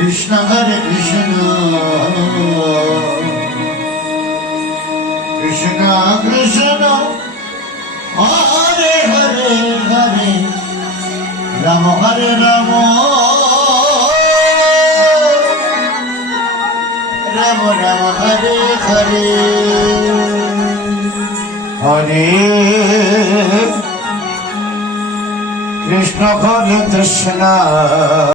Krishna Hare Krishna Krishna Krishna Hare Hare Hare Rama Hare Rama Rama Rama Hare Hare Hare Krishna Hare Krishna